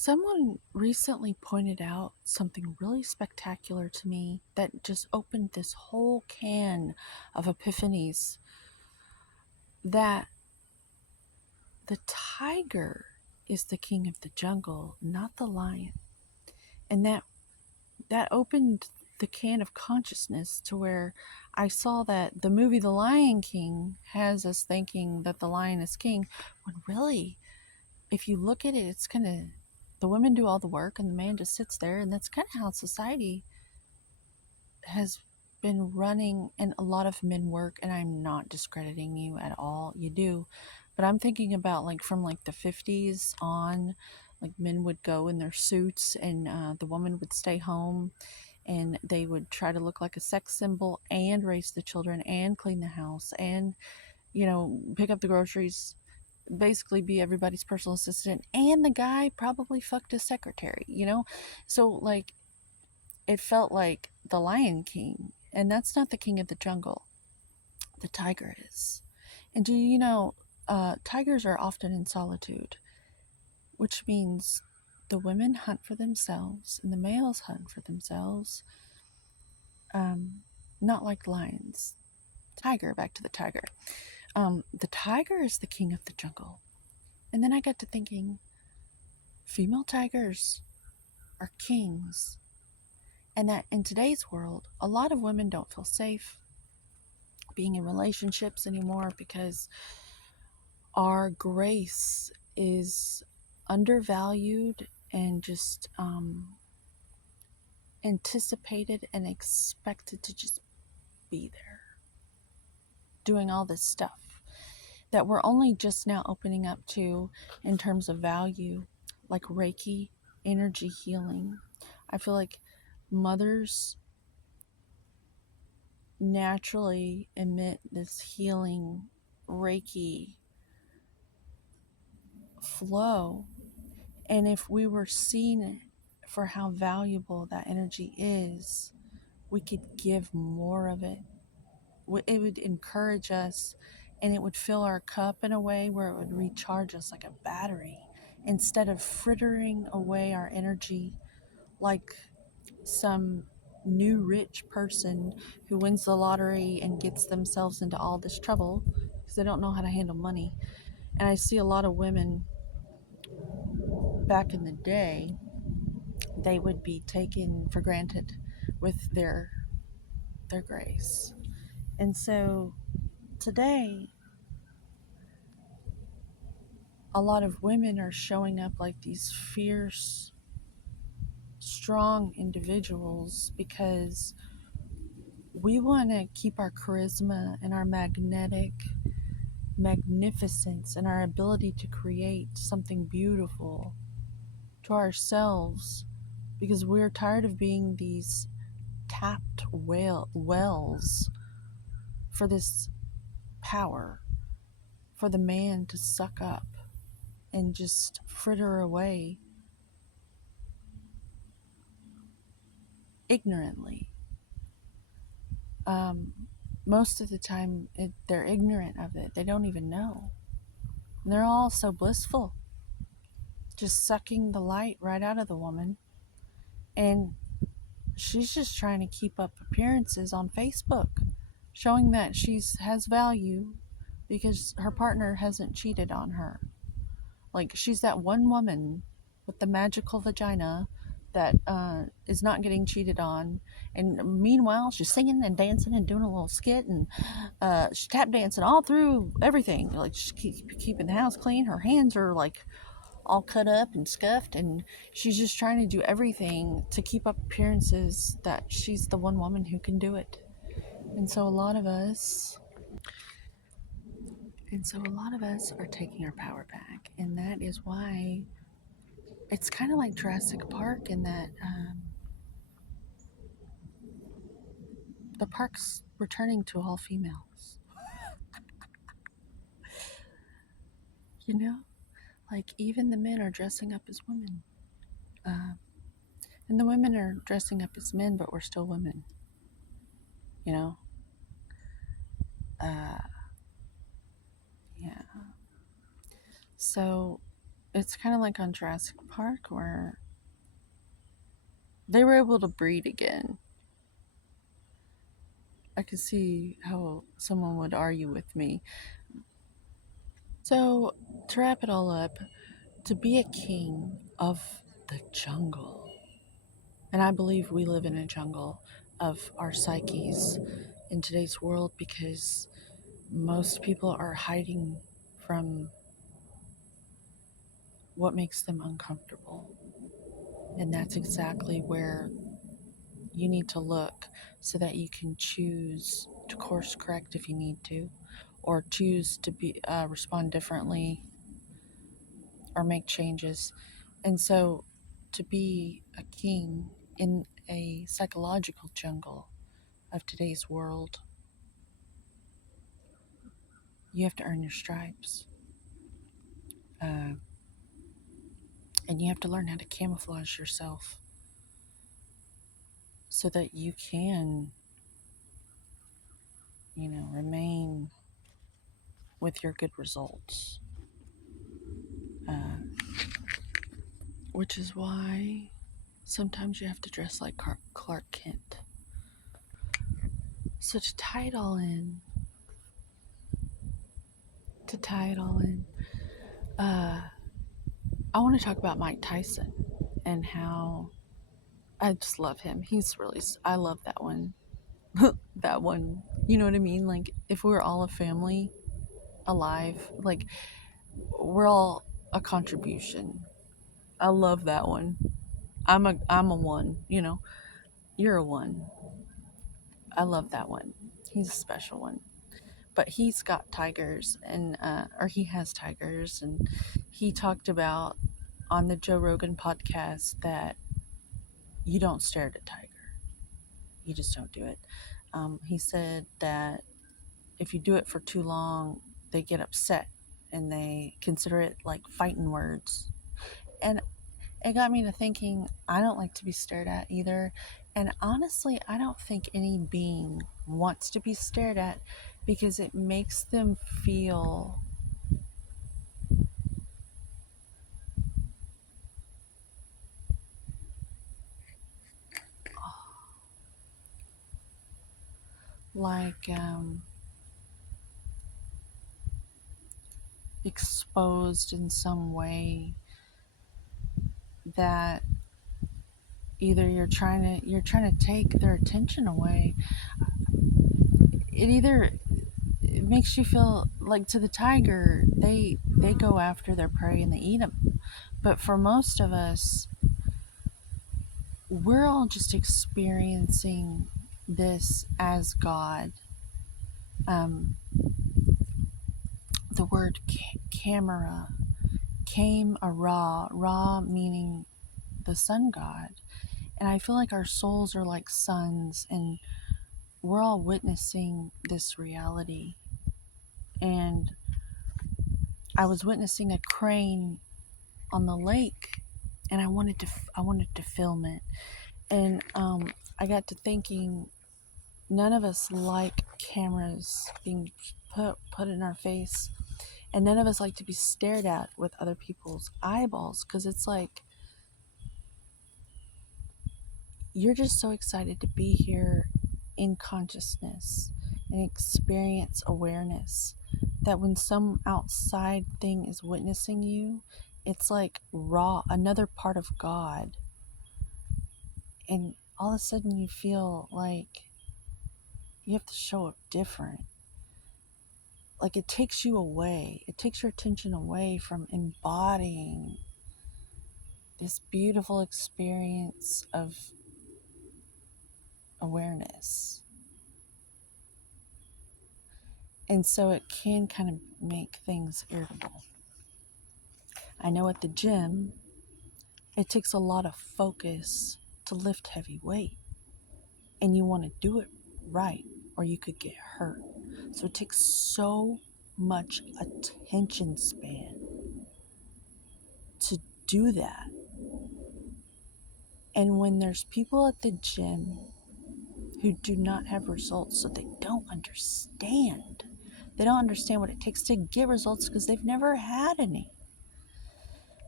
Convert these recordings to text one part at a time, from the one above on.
Someone recently pointed out something really spectacular to me that just opened this whole can of epiphanies that the tiger is the king of the jungle, not the lion. And that opened the can of consciousness to where I saw that the movie The Lion King has us thinking that the lion is king, when really, if you look at it, it's kind of the women do all the work and the man just sits there, and that's kind of how society has been running. And a lot of men work, and I'm not discrediting you at all, you do, but I'm thinking about like from like the 50s on, like men would go in their suits, and the woman would stay home, and they would try to look like a sex symbol and raise the children and clean the house and pick up the groceries, basically be everybody's personal assistant, and the guy probably fucked his secretary. So like it felt like the Lion King, and that's not the king of the jungle. The tiger is. And do you know, tigers are often in solitude, which means the women hunt for themselves and the males hunt for themselves. Um, Not like lions. Tiger, back to the tiger. The tiger is the king of the jungle. And then I got to thinking, female tigers are kings. And that in today's world, a lot of women don't feel safe being in relationships anymore because our grace is undervalued and just anticipated and expected to just be there doing all this stuff that we're only just now opening up to in terms of value, like Reiki, energy healing. I feel like mothers naturally emit this healing Reiki flow. And if we were seen for how valuable that energy is, we could give more of it. It would encourage us, and it would fill our cup in a way where it would recharge us like a battery instead of frittering away our energy like some new rich person who wins the lottery and gets themselves into all this trouble because they don't know how to handle money. And I see a lot of women back in the day, they would be taken for granted with their grace. And so today, a lot of women are showing up like these fierce, strong individuals because we want to keep our charisma and our magnetic magnificence and our ability to create something beautiful to ourselves, because we're tired of being these tapped wells for this power, for the man to suck up and just fritter away ignorantly. Um, Most of the time, they're ignorant of it. They don't even know. And they're all so blissful, just sucking the light right out of the woman. And she's just trying to keep up appearances on Facebook, showing that she's has value because her partner hasn't cheated on her. Like, she's that one woman with the magical vagina that is not getting cheated on. And meanwhile, she's singing and dancing and doing a little skit, and she's tap dancing all through everything. Like, she's keeping the house clean. Her hands are like all cut up and scuffed, and she's just trying to do everything to keep up appearances that she's the one woman who can do it. And so a lot of us are taking our power back, and that is why it's kind of like Jurassic Park in that the park's returning to all females. You know, like even the men are dressing up as women, uh, and the women are dressing up as men, but we're still women. You know, uh, yeah. So it's kind of like on Jurassic Park where they were able to breed again. I could see how someone would argue with me. So, to wrap it all up, to be a king of the jungle, and I believe we live in a jungle of our psyches in today's world because most people are hiding from what makes them uncomfortable. And that's exactly where you need to look so that you can choose to course correct if you need to, or choose to respond differently or make changes. And so, to be a king in a psychological jungle of today's world, you have to earn your stripes. Uh, and you have to learn how to camouflage yourself so that you can, remain with your good results. Uh, which is why sometimes you have to dress like Clark Kent. So to tie it all in, uh, I want to talk about Mike Tyson and how I just love him. I love that one. That one. You know what I mean? Like, if we were all a family alive, like, we're all a contribution. I love that one. I'm a one, You're a one. I love that one. He's a special one. But he's got tigers or he has tigers, and he talked about on the Joe Rogan podcast that you don't stare at a tiger. You just don't do it. He said that if you do it for too long, they get upset and they consider it like fighting words. And it got me to thinking, I don't like to be stared at either. And honestly, I don't think any being wants to be stared at because it makes them feel like exposed in some way that either you're trying to take their attention away. It makes you feel like, to the tiger, they go after their prey and they eat them. But for most of us, we're all just experiencing this as God. Um, the word camera came a Ra meaning the sun god. And I feel like our souls are like suns, and we're all witnessing this reality. And I was witnessing a crane on the lake, and I wanted to film it. And I got to thinking, none of us like cameras being put in our face, and none of us like to be stared at with other people's eyeballs, because it's like you're just so excited to be here in consciousness and experience awareness that when some outside thing is witnessing you, it's like another part of God. And all of a sudden you feel like you have to show up different. Like, it takes your attention away from embodying this beautiful experience of awareness. And so it can kind of make things irritable. I know at the gym, it takes a lot of focus to lift heavy weight. And you want to do it right, or you could get hurt. So it takes so much attention span to do that. And when there's people at the gym who do not have results, so they don't understand what it takes to get results because they've never had any.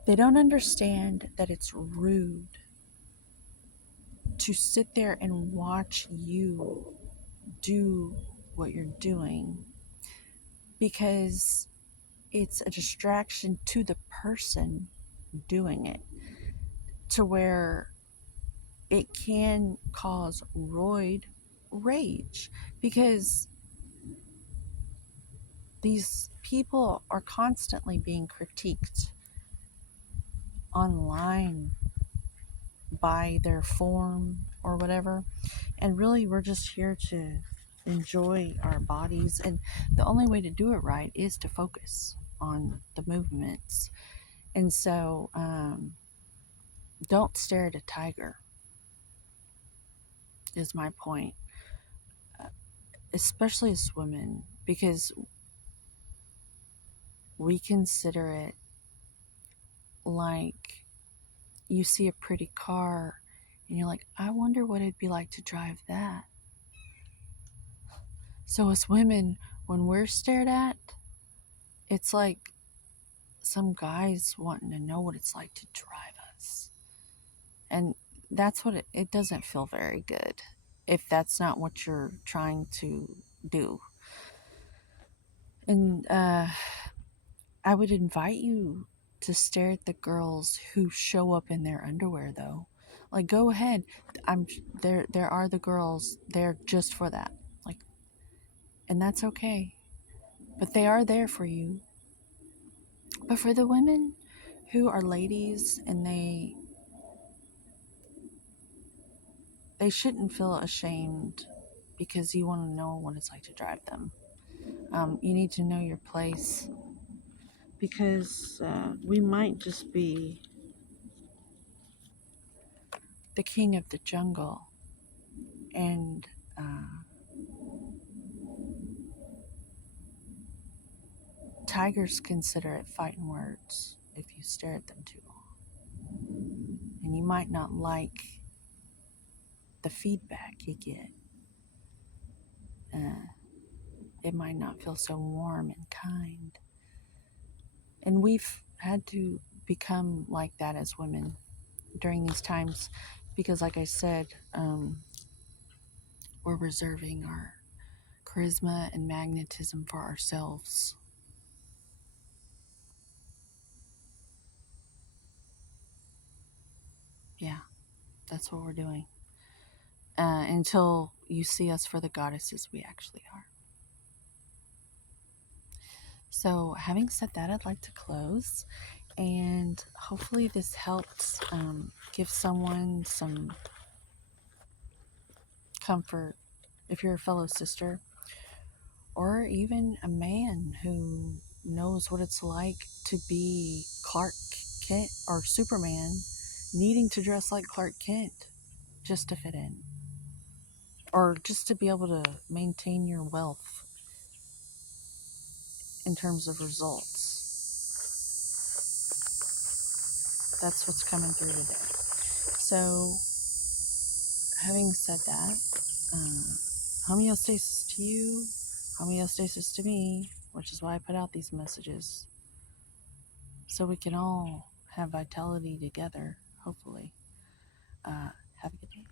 They don't understand that it's rude to sit there and watch you do what you're doing, because it's a distraction to the person doing it, to where it can cause roid rage, because these people are constantly being critiqued online by their form or whatever. And really, we're just here to enjoy our bodies. And the only way to do it right is to focus on the movements. And so, don't stare at a tiger, is my point, especially as women, because we consider it like you see a pretty car and you're like, I wonder what it'd be like to drive that. So, as women, when we're stared at, it's like some guys wanting to know what it's like to drive us. And that's what it doesn't feel very good if that's not what you're trying to do. And I would invite you to stare at the girls who show up in their underwear, though. Like, go ahead. I'm there. There are the girls there just for that. Like, and that's okay. But they are there for you. But for the women who are ladies and they shouldn't feel ashamed because you want to know what it's like to drive them. You need to know your place, because we might just be the king of the jungle, and tigers consider it fighting words if you stare at them too long. And you might not like the feedback you get. Uh, it might not feel so warm and kind. And we've had to become like that as women during these times because, like I said, we're reserving our charisma and magnetism for ourselves. Yeah, that's what we're doing. Until you see us for the goddesses we actually are. So, having said that, I'd like to close, and hopefully, this helps give someone some comfort if you're a fellow sister, or even a man who knows what it's like to be Clark Kent or Superman, needing to dress like Clark Kent just to fit in, or just to be able to maintain your wealth in terms of results. That's what's coming through today. So, having said that, homeostasis to you, homeostasis to me, which is why I put out these messages, so we can all have vitality together, hopefully. Have a good day.